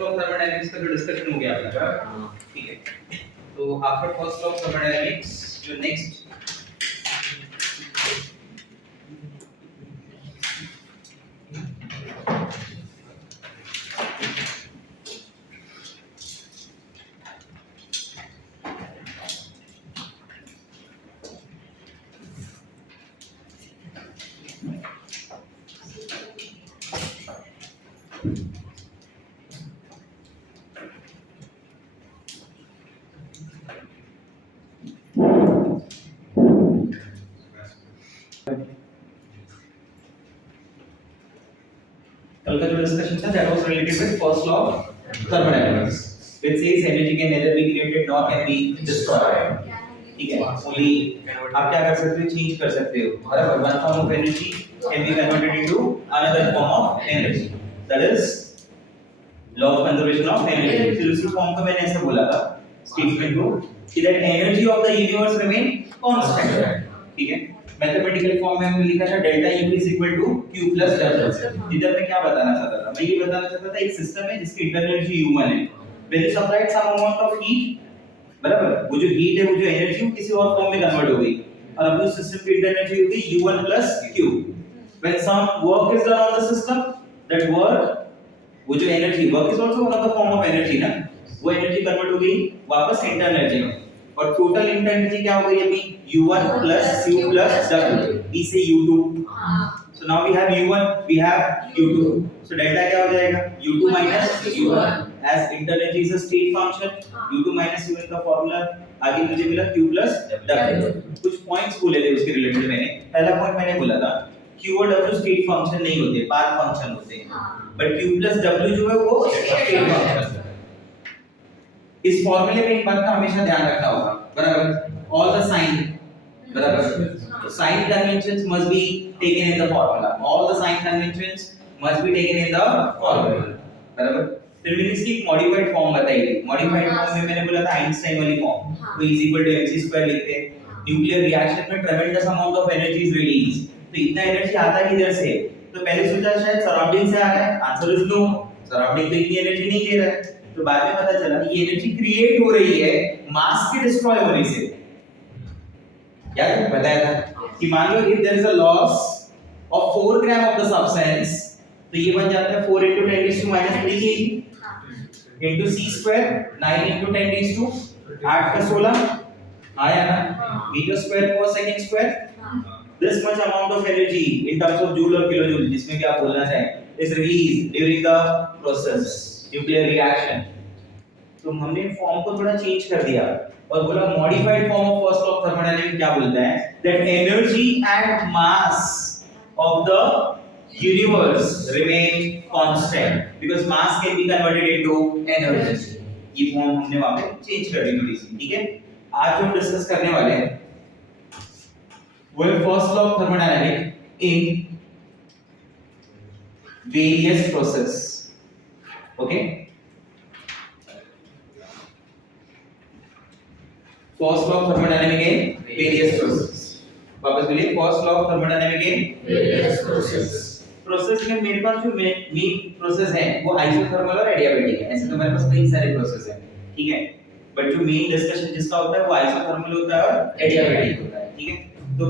Law of thermodynamics का जो discussion हो गया अपना, ठीक है। तो after first law of thermodynamics जो नेक्स्ट कल का जो डिस्कशन था that was related with first law of thermodynamics which says energy can nether be created nor can be destroyed, ठीक है। ओनली आप क्या कर सकते हो, चेंज कर सकते हो, बराबर। One form of energy can be converted into another form of energy, that is law of conservation of energy. फिर उसी फॉर्म को मैंने ऐसे बोला था स्टेटमेंट को कि that energy of the universe remain constant, ठीक है। मैथमेटिकल फॉर्म में हमने लिखा था delta U is equal to Q plus W। इधर मैं क्या बताना चाहता था, मैं ये बताना चाहता था एक सिस्टम है जिसकी इंटरनल एनर्जी U1 है, when you supplied some amount of heat, बराबर, वो जो हीट है वो जो एनर्जी वो किसी और फॉर्म में कन्वर्ट हो गई और अब उस सिस्टम की इंटरनल एनर्जी हो गई U1 plus Q। When some work is done on the system, that work, वो जो energy, work is also one of the form of energy ना, वो एनर्जी कन्वर्ट हो गई वापस इंटरनल एनर्जी में, और टोटल इंटरनल एनर्जी क्या हो गई अभी U1 plus Q plus W, E से U2। So now we have U1, we have U2, so delta क्या हो जाएगा, U2 minus U1, as internal energy is a state function, U2 minus U1 का formula आगे मुझे मिला Q plus W। कुछ points बोले थे उसके रिलेटेड मैंने, पहला पॉइंट मैंने बोला था Q और W स्टेट फंक्शन नहीं होते, पाथ फंक्शन होते हैं, बट Q plus W जो है वो स्टेट फंक्शन है। इस फॉर्मूले में एक बात का हमेशा ध्यान रखना होगा, बराबर, ऑल द साइन, बराबर, तो sign conventions must be taken in the formula, all the sign conventions must be taken in the formula, बराबर। फिर मैंने इसकी एक मॉडिफाइड फॉर्म बताई थी, मॉडिफाइड फॉर्म में मैंने बोला था आइंस्टाइन वाली फॉर्म, तो इज इक्वल टू mc² लिखते हैं, न्यूक्लियर रिएक्शन में ट्रेमेंडस amount of energy is release, तो इतना एनर्जी आता किधर से, तो पहले सोचा शायद सराउंडिंग से आ रहा है, आंसर इज नो, सराउंडिंग तो इतनी एनर्जी नहीं ले रहा है, तो बाद में पता चला ये एनर्जी क्रिएट हो रही है मास के डिस्ट्रॉय होने से। याद है बताया था कि मान लो if there is a loss of 4 gram of the substance, तो ये बन जाता है 4 * 10⁻³ kg into c², 9 * 10⁻⁸ 8 का 16 आया ना, मीटर स्क्वायर पर second square. This much amount of energy in terms of joule और किलोजूल, जिसमें भी आप बोलना चाहें, is release during the process nuclear reaction. तो हमने फॉर्म को थोड़ा चेंज कर दिया और बोला modified form of first law of thermodynamics क्या बोलता है, that energy and mass of the universe remain constant because mass can be converted into energy. ये फॉर्म हमने वहां पे चेंज कर दी थोड़ी सी, ठीक है। आज जो हम डिस्कस करने वाले हैं वो है first law of thermodynamics in various process, okay. First law of thermodynamics in various process, वापस बोलिए, first law of thermodynamics in various process. Process में मेरे पास जो मेन प्रोसेस है वो आइसोथर्मल और एडियाबैटिक है, ऐसे तो मेरे पास कई सारे प्रोसेस हैं, ठीक है, बट जो मेन डिस्कशन जिसका होता है वो आइसोथर्मल होता है और एडियाबैटिक होता है, ठीक है। तो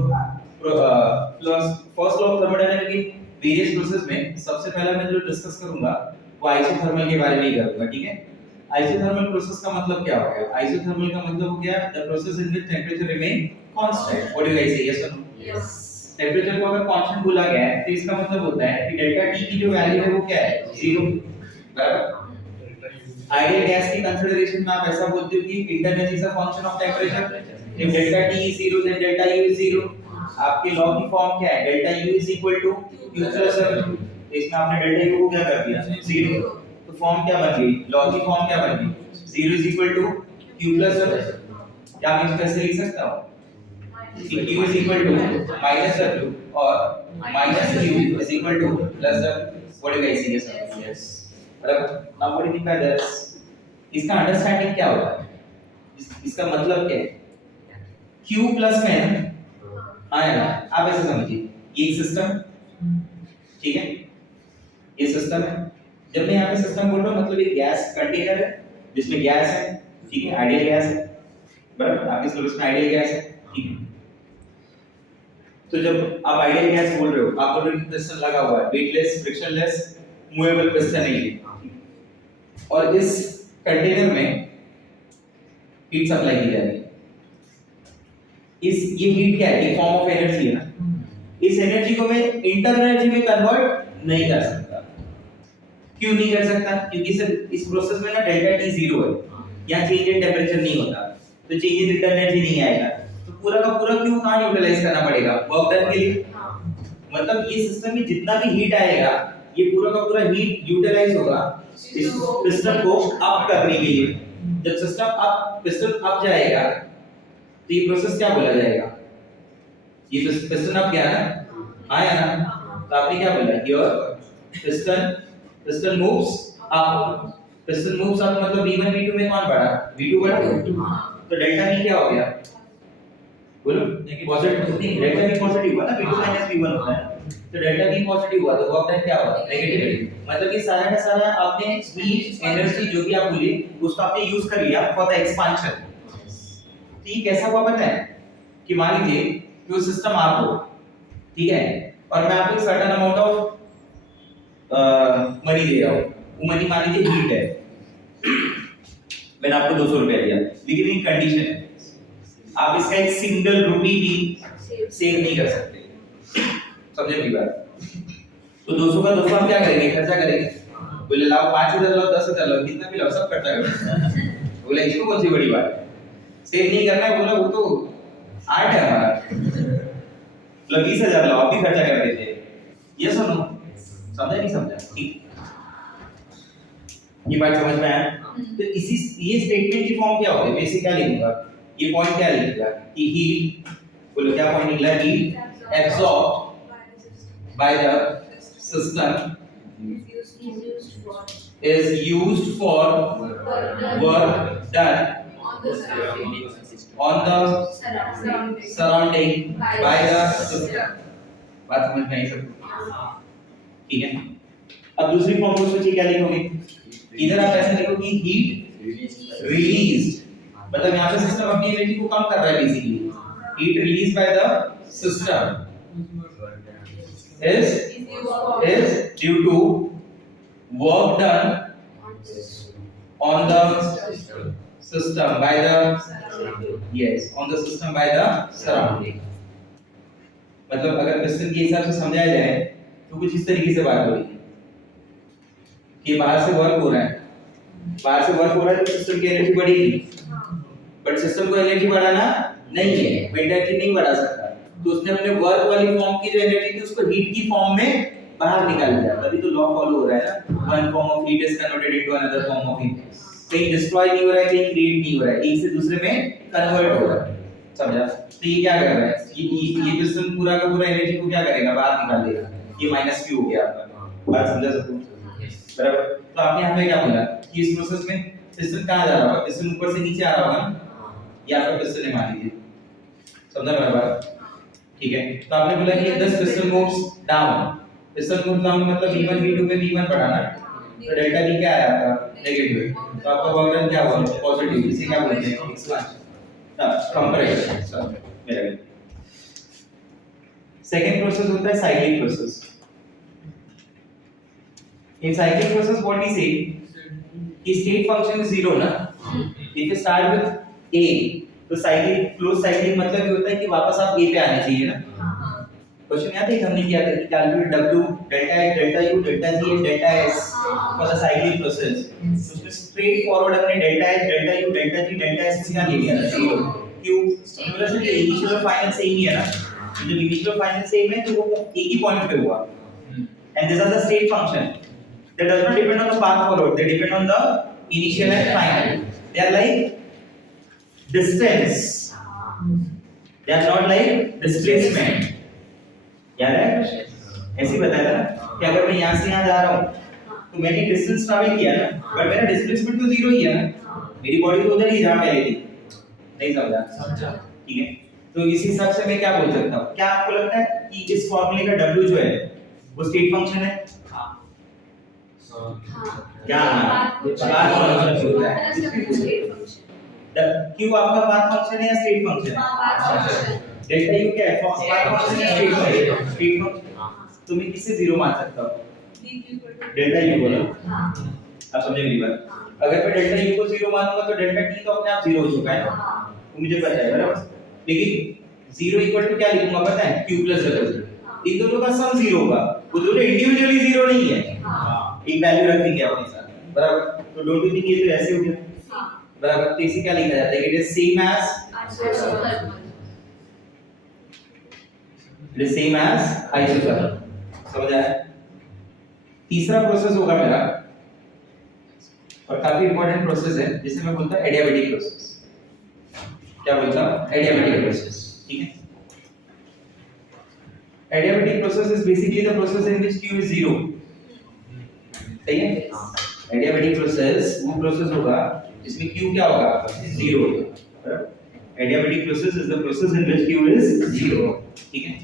first law of thermodynamics in various process में सबसे पहला मैं जो डिस्कस करूंगा वो आइसोथर्मल के बारे में ही करूंगा, ठीक है। आइसोथर्मल प्रोसेस का मतलब क्या हो गया, आइसोथर्मल का मतलब हो गया the process in which temperature remain constant. What do you guys से, यस और नो? यस। टेंपरेचर को अगर कांस्टेंट बोला गया है तो इसका मतलब होता है कि डेल्टा T की जो वैल्यू है वो क्या है, 0, बराबर। आइडियल गैस की कंसीडरेशन में आप ऐसा बोलते हो कि internal energy is a function of temperature, if delta T is 0 then delta U is 0। आपके लॉ की फॉर्म क्या है, delta U is equal to Q plus W, इसमें आपने डेल्टा U को क्या कर दिया, 0, तो फॉर्म क्या बन गई, लॉ की फॉर्म क्या बन गई, 0 is equal to Q plus W। क्या मैं इस तरह से लिख सकता हूं कि Q is equal to minus W और minus Q is equal to plus W। What do you guys say? Yes or no? Yes, बराबर। now what do you think by this? इसका अंडरस्टैंडिंग क्या होता है, इसका मतलब क्या है, Q प्लस में है ना, आया ना, आप ऐसे समझिए ये एक सिस्टम, ठीक है, ये सिस्टम है, जब मैं यहाँ पे सिस्टम बोल रहा हूँ मतलब एक गैस कंटेनर है जिसमें गैस है, ठीक है, आइडियल गैस है, बराबर, आपके सिलेबस में आइडियल गैस है, ठीक है। तो जब आप आइडियल गैस बोल रहे हो, आप बोल रहे हो पिस्टन लगा हुआ है, वेटलेस, फ्रिक्शनलेस, मूवेबल पिस्टन है ये, और इस कंटेनर में हीट सप्लाई की जा रही है। ये हीट क्या है? एक फॉर्म ऑफ एनर्जी है ना। इस एनर्जी को मैं इंटरनल एनर्जी में कन्वर्ट नहीं कर सकता। क्यों नहीं कर सकता? क्योंकि सर इस प्रोसेस में ना डेल्टा टी 0 है, यहाँ चेंज इन टेंपरेचर नहीं होता, तो चेंज इन इंटरनल एनर्जी नहीं आएगा। तो पूरा का पूरा क्यों कहाँ यूटिलाइज करना पड़ेगा? वर्क डन के लिए। मतलब ये सिस्टम में जितना भी हीट आएगा, ये पूरा का पूरा हीट यूटिलाइज होगा इस पिस्टन को अप करने के लिए। जब सिस्टम अप, पिस्टन अप जाएगा तो ये प्रोसेस क्या बोला जाएगा? ये पिस्टन अप गया ना, आया ना, तो आपने क्या बोला? Your piston moves up. Piston moves up मतलब v1 v2 में कौन बढ़ा? v2 बढ़ा। तो डेल्टा v क्या हो गया? बोलो, पॉजिटिव। डेल्टा v पॉजिटिव हुआ ना, v2 v1 होता है, तो डेल्टा v पॉजिटिव हुआ, तो वर्क डन क्या हुआ? नेगेटिव। मतलब कि सारा का सारा आपने हीट एनर्जी जो भी आप बोली उसको आपने यूज कर लिया फॉर द एक्सपेंशन। तो ये कैसा हुआ पता है? कि मान लीजिए कि वो सिस्टम आप हो, ठीक है, और मैं आपको एक सर्टेन अमाउंट ऑफ मनी दे रहा हूँ, वो मनी मान लीजिए हीट है, मैंने आपको 200 रुपया दिया, लेकिन एक कंडीशन है, आप इसका एक सिंगल रुपी भी सेव नहीं कर सकते। समझे मेरी बात? तो 200 का 200 आप क्या करेंगे? खर्चा करेंगे। बोले लाओ 5000 लाओ, 10,000 लाओ, कितना भी लाओ, सब खर्चा करेंगे। बोले इसको कौन सी बड़ी बात है? सेव नहीं करना है, बोला वो तो आर्ट है हमारा। मतलब 20,000 लाओ, आप भी खर्चा कर देते। ये सुनो, समझा नहीं समझा? ठीक, ये बात समझ में आया? तो इसी ये स्टेटमेंट की फॉर्म क्या होगी? बेसिक क्या लिखूंगा? ये पॉइंट क्या लिखूंगा? कि हीट, बोलो क्या पॉइंट निकला? Heat absorbed bye the system is used for work done on the surrounding by the system। बात समझ में आई सबको? ठीक है। अब दूसरी फॉर्म को सोचिए क्या लिखोगे? इधर आप ऐसे लिखो कि हीट रिलीज्ड, मतलब यहाँ पे सिस्टम अपनी एनर्जी को कम कर रहा है basically. Heat released by the system is due to work done on the system by the on the system by the surrounding। मतलब अगर पिस्टन के हिसाब से समझाया जाए तो कुछ इस तरीके से बात होगी कि बाहर से वर्क हो रहा है, बाहर से वर्क हो रहा है तो सिस्टम की एनर्जी बढ़ेगी, बट सिस्टम को एनर्जी बढ़ाना नहीं है, वो एनर्जी नहीं बढ़ा सकता, तो उसने अपने वर्क वाली फॉर्म की जो एनर्जी थी उसको हीट की फॉर्म में बाहर निकाल दिया। तभी तो लॉ फॉलो हो रहा है ना, one form of heat is converted into another form of heat. कहीं डिस्ट्रॉय नहीं हो रहा है, कहीं क्रिएट नहीं हो रहा है, एक से दूसरे में कन्वर्ट हो रहा है। समझा? तो ये क्या कर रहा है? ये पिस्टन पूरा का पूरा एनर्जी को क्या करेगा? बाहर निकाल देगा। ये -q हो गया आपका। बात समझा सबको? बराबर। तो आपने यहाँ पे क्या बोला कि इस प्रोसेस में पिस्टन कहाँ जा रहा होगा? पिस्टन ऊपर से नीचे आ रहा होगा ना, ये आपका पिस्टन है मान लीजिए। समझा बराबर? ठीक है। तो आपने बोला कि 10 piston moves down, piston move down मतलब v1 v2 में v1 बढ़ाना, तो डेल्टा v क्या आया आपका? नेगेटिव। तो आपका वर्क डन क्या हुआ? पॉजिटिव। इसे क्या बोलते हैं? Expansion, compression. सर मेरा सेकंड प्रोसेस होता है cyclic process. In cyclic process what we say कि state function is 0 ना, if you start with a तो cyclic closed cyclic मतलब ये होता है कि वापस आप a पे आने चाहिए ना। क्वेश्चन याद है हमने किया था कि calculate w delta h delta u delta g and delta s for the cyclic process. उसमें स्ट्रेट फॉरवर्ड हमने delta h delta u delta g delta s क्या ले लिया था? 0। क्यों? मतलब से इनिशियल और फाइनल सेम ही है ना, जब इनिशियल और फाइनल सेम है तो वो एक ही पॉइंट पे हुआ। And this are the state function that does not depend on the path followed, they depend on the initial and final, they are like distance, they are not like displacement। याद है? ऐसे बताया था ना कि अगर मैं यहाँ से यहाँ जा रहा हूँ तो मैंने डिस्टेंस ट्रैवल किया ना, बट मेरा डिस्प्लेसमेंट तो 0 ही है ना, मेरी बॉडी तो उधर ही जहाँ पहले थी। नहीं समझा? समझा। ठीक है। तो इसी हिसाब से मैं क्या बोल सकता हूँ? क्या आपको लगता है कि इस फॉर्मूले का w जो है वो स्टेट फंक्शन है? क्या पाथ फंक्शन होता है। क्यू आपका पाथ फंक्शन है या स्टेट फंक्शन है? डेल्टा यू क्या है, पाथ फंक्शन या स्टेट फंक्शन? State function. तुम्हें किससे जीरो मान सकता हो? डेल्टा यू को ना। आप समझे मेरी बात? अगर मैं डेल्टा यू को जीरो मानूंगा तो डेल्टा टी तो अपने आप जीरो हो चुका है, तो मुझे पता है बराबर। लेकिन जीरो इक्वल टू क्या लिखूंगा पता है? Q plus double. इन दोनों का सम जीरो होगा, वो दोनों इंडिविजुअली जीरो नहीं है, एक वैल्यू रखेंगे अपने साथ बराबर। तो डोंट यू थिंक ये तो ऐसे हो गया बराबर। तो इसे क्या लिखा जाता है? It is same as isothermal. समझ आया? तीसरा प्रोसेस होगा मेरा, और काफी इंपॉर्टेंट प्रोसेस है, जिसे मैं बोलता हूं एडियाबैटिक प्रोसेस। क्या बोलता हूं? Adiabatic process. ठीक है। Adiabatic process is basically the process in which Q is zero. सही है? Adiabatic process वो प्रोसेस होगा जिसमें Q क्या होगा? जीरो होगा। Adiabatic process is the process in which Q is zero. ठीक है?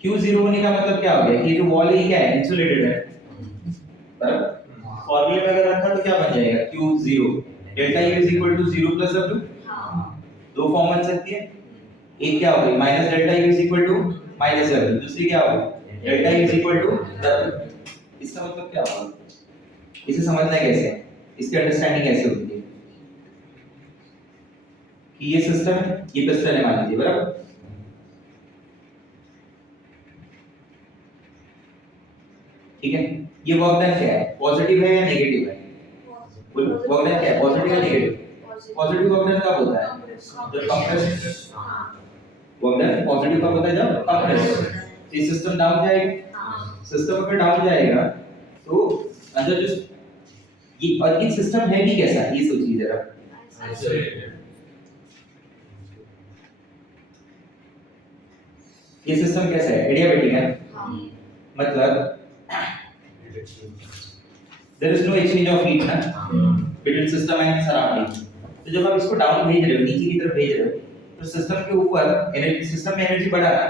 Q जीरो होने का मतलब क्या हो गया? ये जो वॉल है क्या है? इंसुलेटेड है। बराबर? फॉर्मूले में अगर रखा तो क्या बन जाएगा? Q जीरो। Delta U is equal to zero plus W। दो फॉर्म बन सकती है। एक क्या होगी? Minus delta U is equal to minus W. दूसरी क्या होगी? Delta U is equal to W. इसका मतलब क्या होगा? इसे समझना कैसे है? इसकी अंडरस्टैंडिंग कैसे होती है कि ये सिस्टम है, ये पिस्टन है मान लीजिए बराबर। ठीक है, ये वर्क डन क्या है? पॉजिटिव है या नेगेटिव है? वर्क डन क्या है? पॉजिटिव या नेगेटिव? पॉजिटिव वर्क डन कब होता है? जब कंप्रेस वर्क डन पॉजिटिव कब होता है? जब कंप्रेस। ये सिस्टम डाउन जाएगा, सिस्टम अगर डाउन जाएगा तो अंदर जो ये, और ये सिस्टम है भी कैसा? ये सोचिए जरा। ये सिस्टम कैसा है? एडियाबैटिक है। मतलब there is no exchange of heat ना बिटवीन सिस्टम एंड सराउंडिंग। तो जब आप इसको डाउन भेज रहे हो, नीचे की तरफ भेज रहे हो, तो सिस्टम के ऊपर एनर्जी, सिस्टम में एनर्जी बढ़ा ना,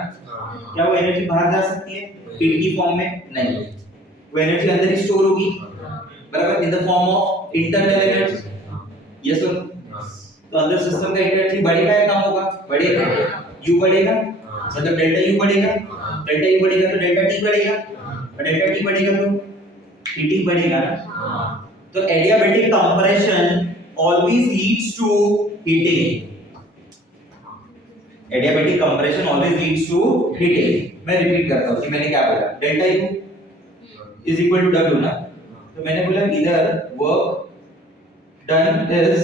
क्या वो एनर्जी बाहर जा सकती है हीट की फॉर्म में? नहीं, वो एनर्जी अंदर ही स्टोर होगी बराबर, in the form of internal energy. Yes और तो अंदर सिस्टम का एनर्जी बढ़ेगा या कम होगा? बढ़ेगा। यू बढ़ेगा मतलब डेल्टा यू बढ़ेगा, डेल्टा यू बढ़ेगा तो डेल्टा टी बढ़ेगा, और डेल्टा टी बढ़ेगा तो हीटिंग बढ़ेगा ना। तो adiabatic compression always leads to heating. Adiabatic compression always leads to heating. मैं रिपीट करता हूँ कि मैंने क्या बोला? Delta U is equal to W ना, तो मैंने बोला इधर work done is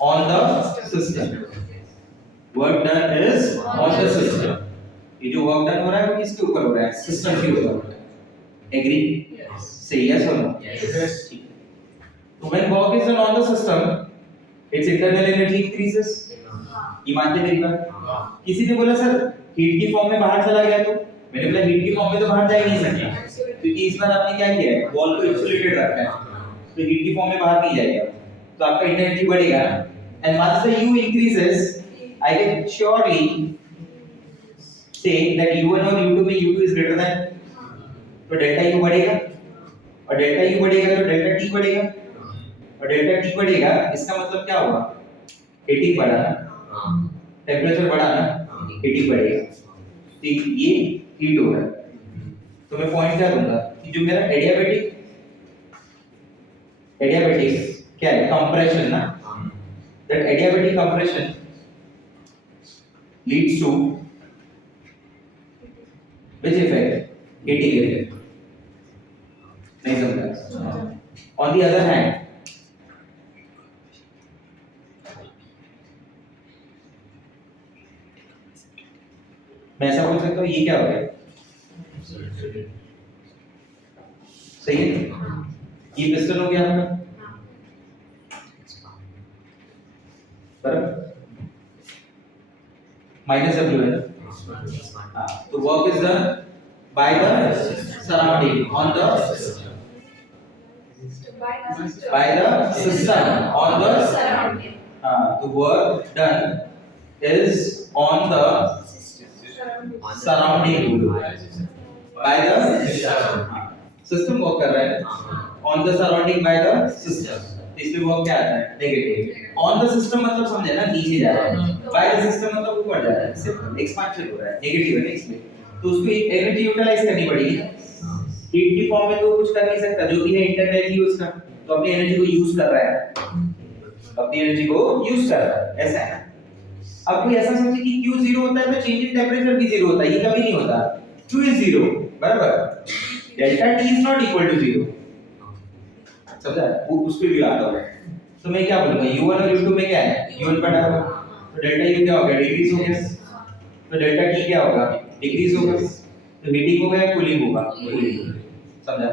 on the system. Work done is on the system. ये जो work done हो रहा है वो किसके ऊपर हो रहा है? सिस्टम के ऊपर हो रहा है। Agree? Say yes or no? Yes. So when work is done on the system, its internal energy increases. ये मानते मेरी बात? किसी ने बोला सर हीट की फॉर्म में बाहर चला गया, तो मैंने बोला हीट की फॉर्म में तो बाहर जा ही नहीं सकता, क्योंकि इस बार आपने क्या किया है? वॉल को इंसुलेटेड रखा है, तो हीट की फॉर्म में बाहर नहीं जाएगा, तो आपका एनर्जी बढ़ेगा। And once the U increases, I can surely say that U1 और U2 में U2 is greater than, तो डेल्टा U बढ़ेगा, और डेल्टा U बढ़ेगा तो डेल्टा T बढ़ेगा, और डेल्टा T बढ़ेगा, इसका मतलब क्या होगा? हीटिंग बढ़ा ना, टेम्परेचर बढ़ा ना, हीटिंग बढ़ेगा, तो ये हीट हो रहा है। तो मैं पॉइंट क्या दूंगा कि जो मेरा एडियाबैटिक क्या है? कंप्रेशन ना, that adiabatic compression leads to which effect? Heating effect. नहीं समझा? ऑन द अदर हैंड, मैं ऐसा बोल सकता हूँ ये क्या हो गया? सही है, ये पिस्टन हो गया आपका बराबर, माइनस डब्ल्यू है। हाँ, तो work is done by the surrounding on the by the system on the surrounding. The work done is on the surrounding by the system. System work कर रहा है on the surrounding bye the system, इसमें work क्या आता है negative. On the system मतलब समझे ना नीचे जा रहा है, बाय द सिस्टम मतलब ऊपर जा रहा है, सिर्फ एक्सपांशन हो रहा है, नेगेटिव है ना इसमें, तो उसको एनर्जी यूटिलाइज करनी पड़ेगी। हीट की फॉर्म में तो कुछ कर नहीं सकता, जो भी है इंटरनली उसका तो अपनी एनर्जी को यूज कर रहा है, अपनी एनर्जी को यूज कर रहा है, ऐसा है ना। अब कोई ऐसा समझे कि Q 0 होता है तो चेंज इन टेंपरेचर भी 0 होता है, ये कभी नहीं होता। Q is 0 बराबर, delta T is not equal to 0, समझा, वो उस पे भी आता है। तो मैं क्या बोलूंगा U1 और U2 में क्या है, U1 बटा होगा तो डेल्टा U क्या हो गया, डिक्रीज हो गया, तो डेल्टा T क्या होगा, डिक्रीज होगा, तो हीटिंग होगा या कूलिंग होगा, कूलिंग, समझा,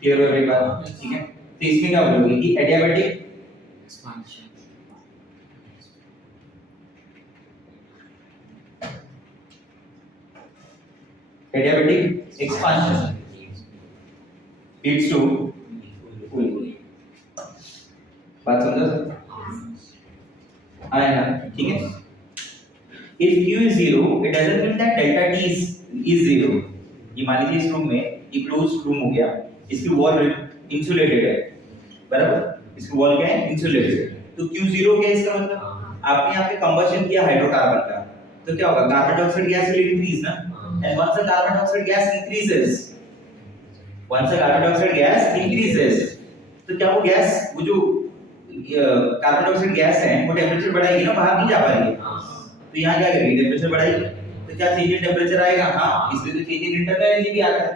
क्लियर हो गई बात, ठीक है। तो इसमें क्या बोलोगे कि adiabatic expansion, adiabatic expansion leads to cooling, बात समझा सर, आया ना, ठीक है। if Q is 0 it doesn't mean that delta T is 0। ये मान लीजिए इस रूम में ये क्लोज रूम हो गया, इसकी वॉल इंसुलेटेड है बराबर, इसकी वॉल क्या है इंसुलेटेड, तो Q 0 क्या है इसका मतलब, आपने यहाँ पे कंबशन किया हाइड्रोकार्बन का तो क्या होगा, carbon dioxide gas will increase ना, and once the carbon dioxide gas increases, तो क्या वो गैस, वो जो कार्बन डाइऑक्साइड गैस है वो टेंपरेचर बढ़ाएगी ना, बाहर नहीं जा पाएगी, तो यहाँ क्या करेगी, टेंपरेचर बढ़ाएगी, तो क्या चेंज इन टेंपरेचर आएगा, हाँ इसलिए तो चेंज इन इंटरनल एनर्जी भी आता है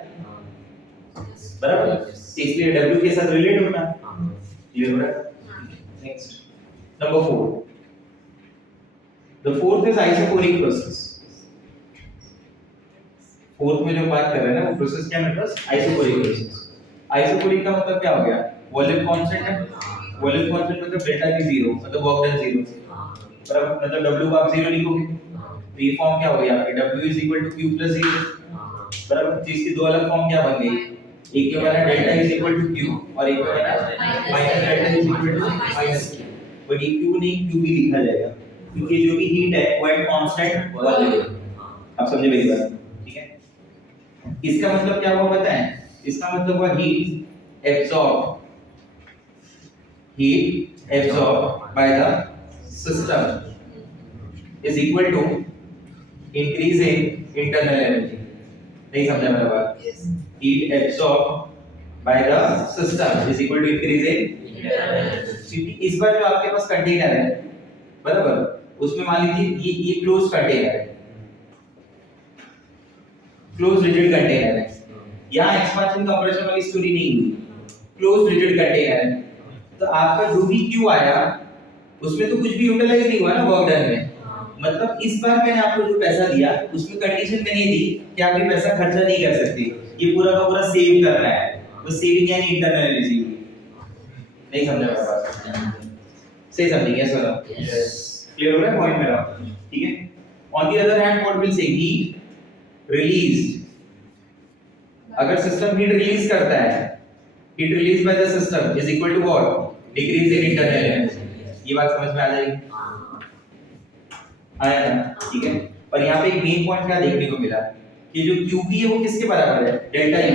बराबर, इसलिए W के साथ रिलेट होता है, क्लियर हो रहा है। Next number 4, the fourth is isoporic process। Fourth में जो बात कर रहे हैं ना वो प्रोसेस क्या है मेरे पास, आइसोपोरिक प्रोसेस। आइसोपोरिक का मतलब क्या हो गया, वॉल्यूम कांस्टेंट है, वॉल्यूम कांस्टेंट मतलब डेल्टा भी 0 मतलब वर्क डन 0 बराबर, मतलब W को आप 0 लिखोगे तो ये फॉर्म क्या हो गया आपकी, W q + 0 बराबर। तो इसकी दो अलग फॉर्म क्या बन गई, एक के बना डेल्टा q और एक के बना माइनस डेल्टा -q, बट ये q नहीं q भी लिखा जाएगा क्योंकि जो भी हीट है वो एट कांस्टेंट वॉल्यूम, आप समझे मेरी बात, ठीक है। इसका मतलब क्या हुआ पता है, इसका मतलब हुआ heat absorb by the system is equal to increase in internal energy, नहीं समझा मेरा बात, heat absorb by the system is equal to increase in internal energy. इस बार जो आपके पास कंटेनर है बराबर, उसमें मान लीजिए ये क्लोज कंटेनर है, क्लोज रिजिड कंटेनर है, यहाँ एक्सपांशन कंप्रेशन वाली स्टोरी नहीं हुई, क्लोज रिजिड कंटेनर है, तो आपका जो भी Q आया उसमें तो कुछ भी यूटिलाइज नहीं हुआ ना वर्क डन में, मतलब इस बार मैंने आपको जो पैसा दिया उसमें कंडीशन मैंने दी कि आप ये पैसा खर्चा नहीं कर सकते, ये पूरा का पूरा सेव करना है, वो सेविंग यानी इंटरनल एनर्जी, नहीं समझा मेरा बात, सही समझिए सर, क्लियर हो रहा है पॉइंट मेरा, ठीक है। On the other hand what will say heat released, अगर सिस्टम हीट रिलीज करता है, heat release by the system is equal to what, decrease in internal energy, ये बात समझ में आ जाएगी, आया ना, ठीक है। और यहाँ पे एक मेन पॉइंट क्या देखने को मिला कि जो QV है वो किसके बराबर है, delta U,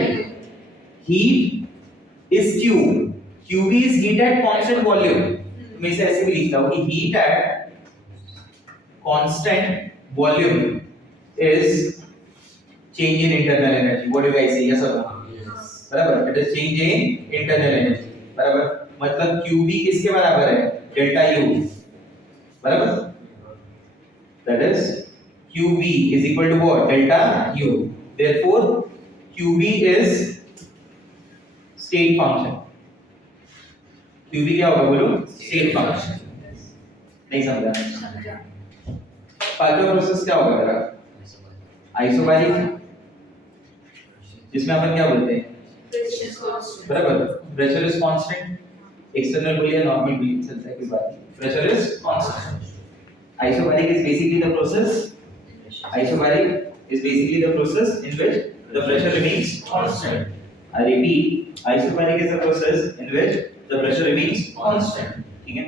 heat is Q, QV is heat at constant volume, मैं इसे ऐसे भी लिखता हूं कि heat at constant volume is change in internal energy, what do you guys say, yes or no, बराबर, it is change in internal energy बराबर, मतलब QV किसके बराबर है, डेल्टा U बराबर, that is QV is equal to what, delta U, therefore QV is state function, QV क्या होगा बोलो, state function, नहीं समझा, पांचवा प्रोसेस क्या होगा मेरा, आइसोबैरिक, जिसमें अपन क्या बोलते हैं बराबर, प्रेशर इज कांस्टेंट, एक्सटर्नल बोलिए नॉर्मल भी चलता है, किस बात की, pressure is constant. Isobaric is basically the process in which the pressure remains constant, I repeat, isobaric is the process in which the pressure remains constant, ठीक है।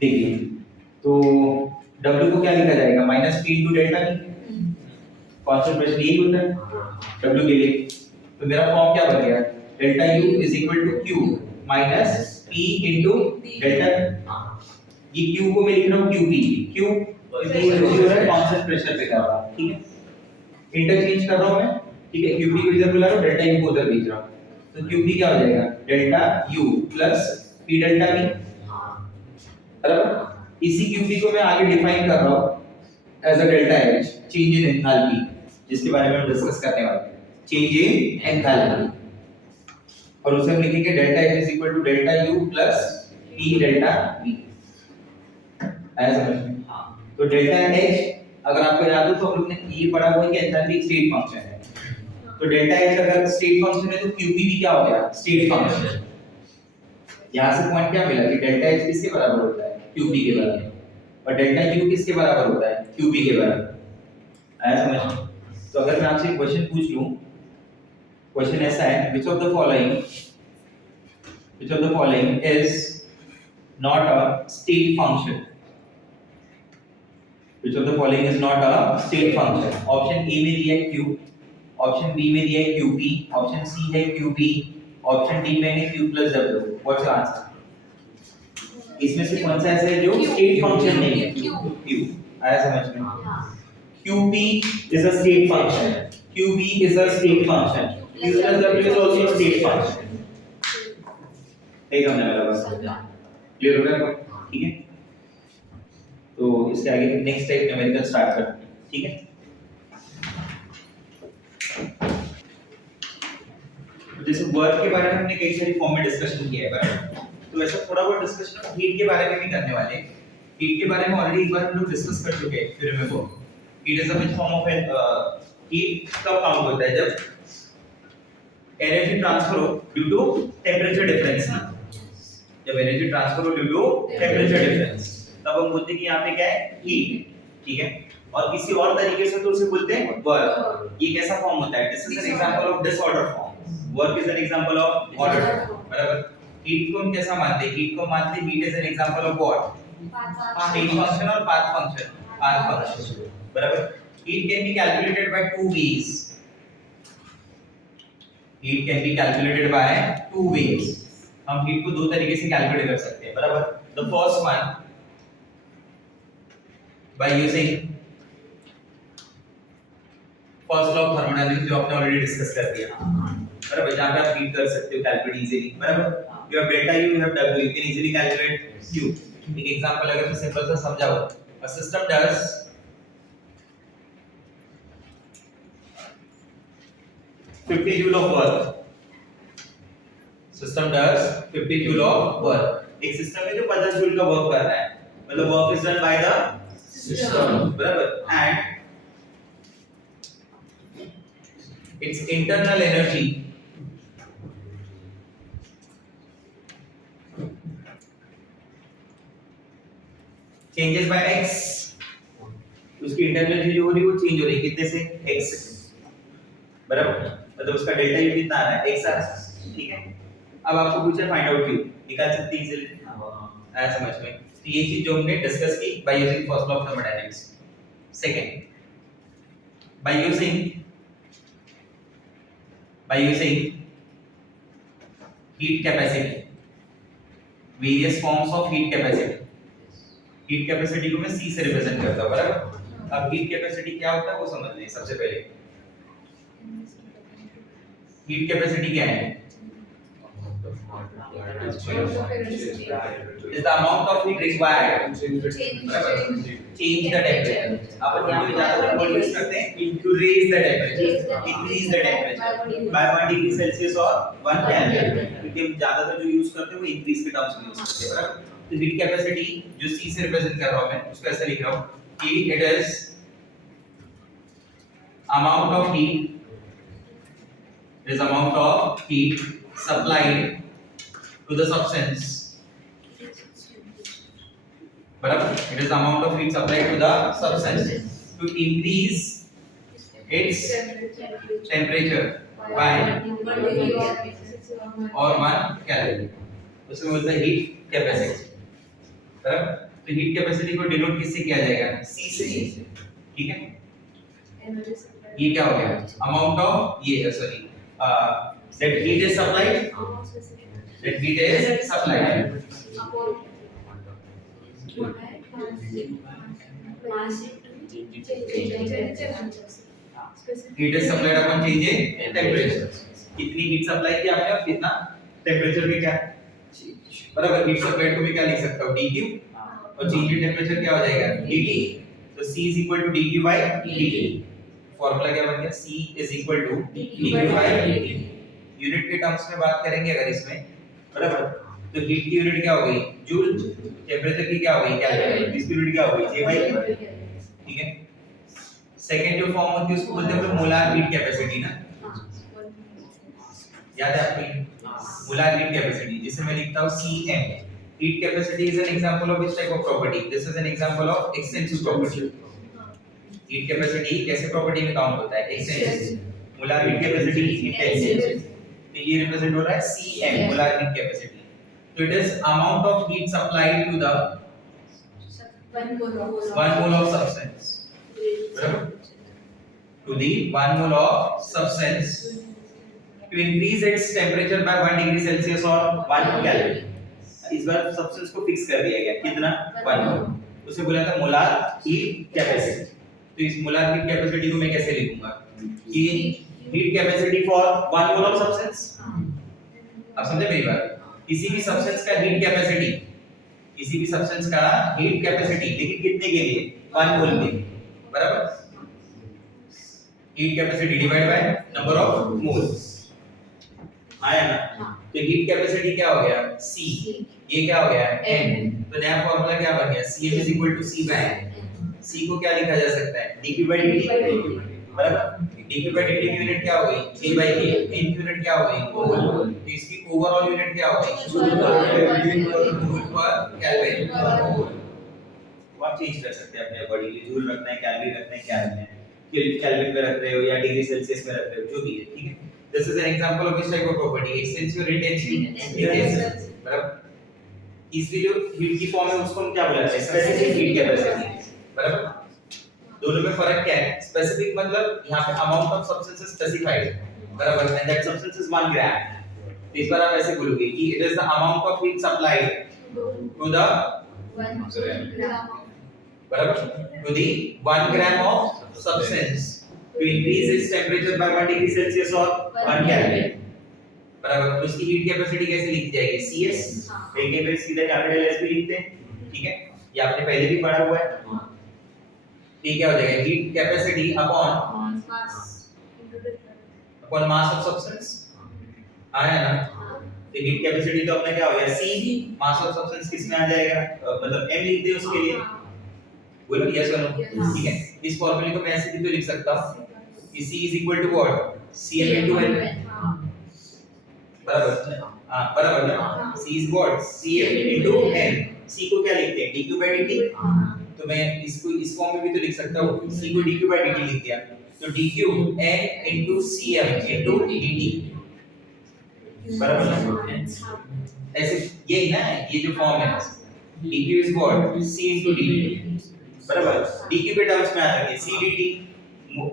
देखिए तो W को क्या लिखा जाएगा, -P * delta V, constant pressure यही होता है W के लिए। तो मेरा फॉर्म क्या बन गया, delta U is equal to Q minus P into delta, ये Q को मैं लिख रहा हूं QP, Q हो रहा है कांस्टेंट प्रेशर पे कर रहा हूं, ठीक है, इंटरचेंज कर रहा हूं मैं, ठीक है, QP को इधर बुला रहा हूं, डेल्टा U को उधर भेज रहा हूं, तो QP क्या हो जाएगा, delta U plus P delta V, बराबर। इसी QP को मैं आगे डिफाइन कर रहा हूं as a delta H, change in enthalpy, जिसके बारे में हम डिस्कस करने वाले हैं, चेंज इन एंथैल्पी, और उसे हम लिखेंगे delta H is equal to delta U plus P delta V, आया समझ में? तो डेल्टा H अगर आपको याद हो तो हम लोग ने ये पढ़ा हुआ है कि एंथैल्पी स्टेट फंक्शन है, तो डेल्टा H अगर स्टेट फंक्शन है तो QP भी क्या हो गया, स्टेट फंक्शन। यहां से पॉइंट क्या मिला कि डेल्टा H किसके बराबर होता है, QP के बराबर, और डेल्टा U किसके बराबर होता है, QP के बराबर, आया समझ में? तो अगर मैं आपसे एक क्वेश्चन पूछ लूं, क्वेश्चन ऐसा है, which of the following is not a state function, which of the following is not a state function, option A में दिया है Q, ऑप्शन बी में दिया है QP, ऑप्शन सी है QP, ऑप्शन डी में है Q plus W, what's your answer? इसमें से कौन सा ऐसा है जो स्टेट फंक्शन नहीं है, Q, आया समझ में? QP is a state function, QB is a state function, Q plus W is also a state function, ठीक है मेरा बस क्लियर हो गया, ठीक है। तो इसके आगे नेक्स्ट टाइप न्यूमेरिकल स्टार्ट करते हैं, ठीक है। जैसे वर्क के बारे में हमने कई सारी फॉर्म में डिस्कशन किया है, बराबर, तो ऐसा थोड़ा बहुत डिस्कशन हीट के बारे में भी करने वाले हैं। हीट के बारे में ऑलरेडी एक बार हम लोग डिस्कस कर चुके हैं, फिर में वो heat is a which form of heat कब काउंट होता है, जब एनर्जी ट्रांसफर हो ड्यू टू टेंपरेचर डिफरेंस ना, जब एनर्जी ट्रांसफर हो ड्यू टू टेंपरेचर डिफरेंस, तब हम बोलते हैं कि यहाँ पे क्या है, हीट, ठीक है। और किसी और तरीके से तो उसे बोलते हैं वर्क। ये कैसा फॉर्म होता है, this is an example of disorder form, work is an example of order, बराबर। हीट को हम कैसा मानते हैं, हीट को मानते हैं heat is an example of what, state function और पाथ फंक्शन, बराबर। Heat can be calculated by two ways, heat can be calculated by two ways, हम हीट को दो तरीके से कैलकुलेट कर सकते हैं, बराबर। The first one by using first law of thermodynamics, जो आपने ऑलरेडी डिस्कस कर दिया, बराबर, जहां पे आप हीट कर सकते हो कैलकुलेट इजीली, बराबर। you have delta U, you have W, you can easily calculate Q। एक एग्जांपल अगर मैं सिंपल सा समझाऊं, a system does 50 joule of work, system does 50 joule of work, एक सिस्टम है जो 50 जूल का वर्क कर रहा है, मतलब work is done by the system, बराबर, and its internal energy changes by x, उसकी इंटरनल एनर्जी जो हो रही है वो चेंज हो रही है, कितने से, x से, बराबर, मतलब उसका डेल्टा यू कितना आ रहा है, x आ रहा है, ठीक है। अब आपको पूछा फाइंड आउट क्यू, निकाल सकते हैं इजीली, आया समझ में? तो ये चीज जो हमने डिस्कस की bye using first law of thermodynamics. Second, by using heat capacity, various forms of heat capacity. Heat capacity को मैं C से रिप्रेजेंट करता हूं, बराबर। अब हीट कैपेसिटी क्या होता है वो समझ लें। सबसे पहले हीट कैपेसिटी क्या है, is the amount of heat required to change the temperature। अपन यहाँ पे ज्यादातर वर्ड यूज करते हैं to raise the temperature, increase the temperature by 1 degree Celsius और 1 Kelvin, क्योंकि हम ज्यादातर जो यूज करते हैं वो इंक्रीज के टर्म्स में यूज करते हैं, बराबर। तो हीट कैपेसिटी जो C से रिप्रेजेंट कर रहा हूं मैं, उसको ऐसे लिख रहा हूं कि it is amount of heat supplied to the substance, बराबर। It is the amount of heat supplied to the substance to increase its temperature by or 1 Kelvin, उसमें बोलते हैं हीट कैपेसिटी, बराबर। तो हीट कैपेसिटी को डिनोट किससे किया जाएगा, C से, ठीक है। ये क्या हो गया अमाउंट ऑफ ये sorry that heat is supplied that heat is supplied heat is supplied upon change in temperature कितनी हीट सप्लाई की आपने और कितना टेंपरेचर में क्या बराबर हीट सप्लाइड को मैं क्या लिख सकता हूं dq और चेंज इन टेंपरेचर क्या हो जाएगा dt तो c is equal to dq by dt formula क्या बन गया c is equal to dq by dt unit के टर्म्स में बात करेंगे अगर इसमें बराबर तो हीट की यूनिट क्या हो गई जूल टेंपरेचर की क्या हो गई केल्विन इसकी यूनिट क्या हो गई J by Q ठीक है सेकंड जो फॉर्म होती है उसको बोलते हैं मोलार हीट कैपेसिटी ना याद है आपको मोलार हीट कैपेसिटी जिसे मैं लिखता हूं Cm heat capacity is an example of this type of property this is an example of extensive property heat capacity कैसे प्रॉपर्टी में काउंट होता है extensive molar heat capacity intensive तो ये रिप्रेजेंट हो रहा है Cm मोलार हीट कैपेसिटी तो it is amount of heat supplied to the 1 mole of substance to the 1 mole of substance to increase its temperature by 1 degree Celsius or 1 Kelvin इस बार substance को fix कर दिया गया कितना 1 मोल उसे बोला था मोलार हीट कैपेसिटी तो इस मोलार हीट कैपेसिटी को मैं कैसे लिखूंगा कि heat capacity for 1 mole of substance आप समझे मेरी बात किसी भी सब्सटेंस का हीट कैपेसिटी किसी भी सब्सटेंस का हीट कैपेसिटी लेकिन कितने के लिए 1 मोल के बराबर heat capacity divide by number of moles आया ना तो हीट कैपेसिटी क्या हो गया C ये क्या हो गया N तो नया फार्मूला क्या बन गया Cm C by N C को क्या लिखा जा सकता है dq by dt बराबर dq by dt की यूनिट क्या हो गई J by K N की यूनिट क्या हो गई मोल तो इसकी ओवरऑल यूनिट क्या हो गई जूल पर केल्विन आप चेंज कर सकते हैं अपने अकॉर्डिंगली जूल रखना है केल्विन रखना है क्या रखना है केल्विन में रख रहे हो या डिग्री सेल्सियस में रख रहे हो जो भी है ठीक है this is an example of this type of property extensive और इंटेंसिव बराबर इसकी जो हीट की फॉर्म है उसको हम क्या बुलाते हैं स्पेसिफिक हीट कैपेसिटी बराबर दोनों में फर्क क्या है स्पेसिफिक मतलब यहां पे amount of substance is specified बराबर and that substance is 1 gram इस बार आप ऐसे बोलोगे कि it is the amount of heat supplied to the 1 gram बराबर to the 1 gram of substance to increase its temperature by 1 degree Celsius or 1 Kelvin बराबर तो इसकी हीट कैपेसिटी कैसे लिखी जाएगी Cs कहीं पे सीधा कैपिटल S भी लिखते हैं ठीक है ये आपने पहले भी पढ़ा हुआ है ठीक क्या हो जाएगा heat capacity upon mass of substance आया ना तो हीट कैपेसिटी तो अपने क्या हो गया C मास ऑफ सब्सटेंस किस में आ जाएगा मतलब m लिख दे उसके लिए बोलो यस और नो ठीक है इस फार्मूले को मैं ऐसे भी तो लिख सकता हूं कि C is equal to what Cm into N बराबर बराबर ना C is what Cm into N C को क्या लिखते हैं dq by dt तो मैं इसको इस फॉर्म में भी तो लिख सकता हूं C को dq by dt लिख दिया तो dq N into Cm into dt बराबर ऐसे यही ना ये जो फॉर्म है dq is what C into dt बराबर dq के टर्म्स में आ जाएंगे c dt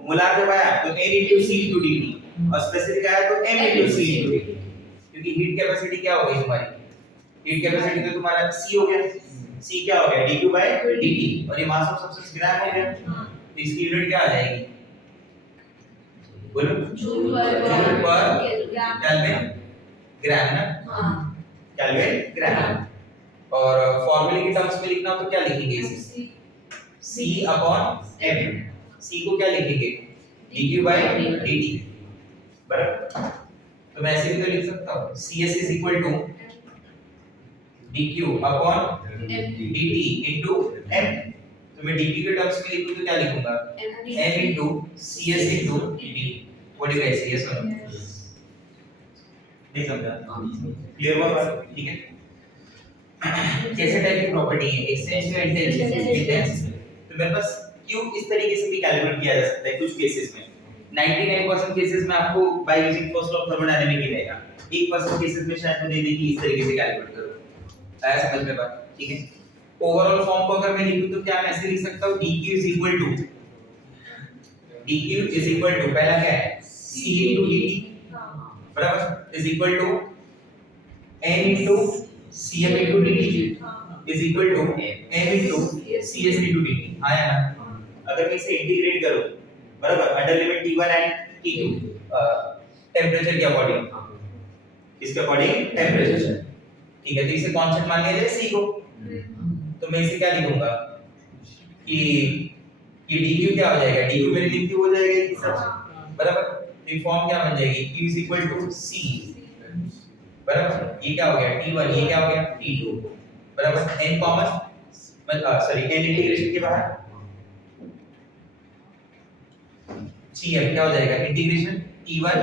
मोलार जब आया तो n into c into dt और स्पेसिफिक आया तो m into c into dt क्योंकि हीट कैपेसिटी क्या हो गई तुम्हारी हीट कैपेसिटी तो तुम्हारा c हो गया c क्या हो गया dq by dt और ये मास ऑफ सब्सटेंस ग्राम हो गया तो इसकी यूनिट क्या आ जाएगी बोलो जूल पर केल्विन ग्राम ना केल्विन ग्राम और फार्मूले के टर्म्स में लिखना हो तो क्या लिखेंगे इसे C upon M C को क्या लिखेंगे dq by dt बराबर तो मैं ऐसे भी तो लिख सकता हूँ CS is equal to dq upon dt into M तो मैं dt के टर्म्स में लिखूं तो क्या लिखूंगा M into CS into dt what do guys yes और नो नहीं समझा क्लियर हुआ बात ठीक है कैसे टाइप की प्रॉपर्टी है एक्सटेंसिव इंटेंसिव तो मेरे पास क्यों इस तरीके से भी कैलकुलेट किया जा सकता है कुछ केसेस में 99% केसेस में आपको by using first law of thermodynamic ही रहेगा 1% केसेस में शायद मुझे दे कि इस तरीके से कैलकुलेट करो आया समझ में बात ठीक है ओवरऑल फॉर्म को अगर मैं लिखूं तो क्या मैं ऐसे लिख सकता हूं dq is equal to dq is equal to पहला क्या है c into dt बराबर is equal to n into cm into dt is equal to m into cs into dt आया ना। अगर मैं इसे इंटीग्रेट करूं बराबर under limit t1 and t2 temperature के अकॉर्डिंग, इसके अकॉर्डिंग टेंपरेचर, ठीक है। तो इसे कांस्टेंट मान लिया जाए c को, तो मैं इसे क्या लिखूंगा कि ये dq क्या हो जाएगा, dq मेरे लिख हो जाएगा इस हिसाब से बराबर। तो ये फॉर्म क्या बन जाएगी q is equal to c बराबर, ये क्या हो गया t1, ये क्या हो गया t2 बराबर n common sorry n integration के बाहर cm क्या हो जाएगा integration t1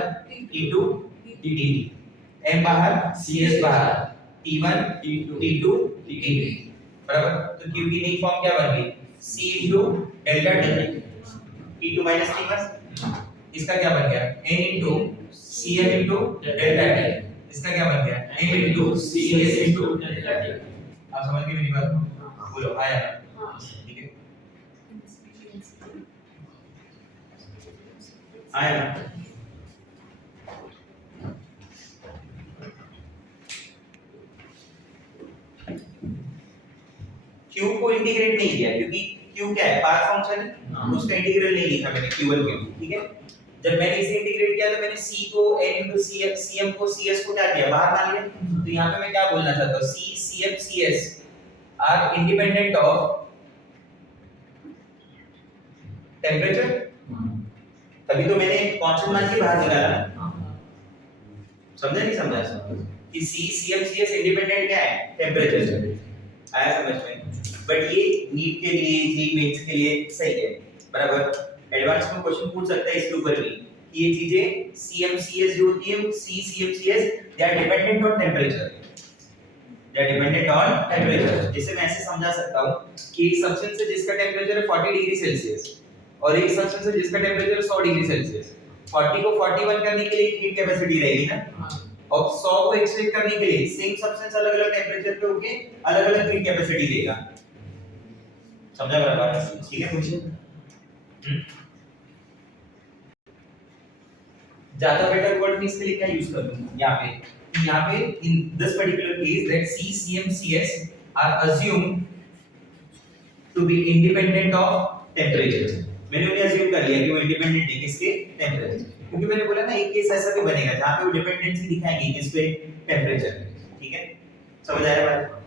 t2 dt m बाहर cs बाहर t1 t2 dt बराबर। तो q की नई फॉर्म क्या बन गई c into delta t t2 minus t1, इसका क्या बन गया n into cm into delta t, इसका क्या बन गया n into cs into delta t। आप समझ गए मेरी बात को, बोलो आया ना, ठीक है आया ना। q को इंटीग्रेट नहीं किया क्योंकि q क्या है पाथ फंक्शन है, उसका इंटीग्रल नहीं लिखा मैंने q1 के, ठीक है। जब मैंने इसे इंटीग्रेट किया तो मैंने c को n into cm को cs को क्या किया बाहर मान लिया। तो यहां पे मैं क्या बोलना चाहता हूं c cm cs are independent of temperature, तभी तो मैंने कांस्टेंट मान के बाहर निकाला, समझा नहीं समझा कि c cm cs इंडिपेंडेंट क्या है टेंपरेचर से, आया समझ में। बट ये नीट के लिए जी मेंस के लिए सही है बराबर। एडवांस में क्वेश्चन पूछ सकता है इसके ऊपर भी कि ये चीजें CMCS जो होती है C CMCS they are dependent on temperature, they are dependent on temperature. जैसे मैं ऐसे समझा सकता हूं कि एक सब्सटेंस है जिसका टेंपरेचर है 40 डिग्री सेल्सियस और एक सब्सटेंस है जिसका टेंपरेचर है 100 डिग्री सेल्सियस। 40 को 41 करने के लिए हीट कैपेसिटी रहेगी ना, और 100 को एक्सट्रैक्ट करने के लिए सेम सब्सटेंस अलग-अलग टेंपरेचर पे होके अलग-अलग हीट कैपेसिटी देगा, समझा बराबर, ठीक है। पूछिए ज्यादा बेटर वर्ड में इसके लिए क्या यूज कर दूं यहाँ पे in this particular case that C CM CS are assumed to be independent of temperature। मैंने उन्हें assume कर लिया कि वो इंडिपेंडेंट है किसके टेंपरेचर, क्योंकि मैंने बोला ना एक केस ऐसा भी बनेगा जहां पे वो डिपेंडेंसी दिखाएंगे किस पे टेंपरेचर, ठीक है। समझ आया बात।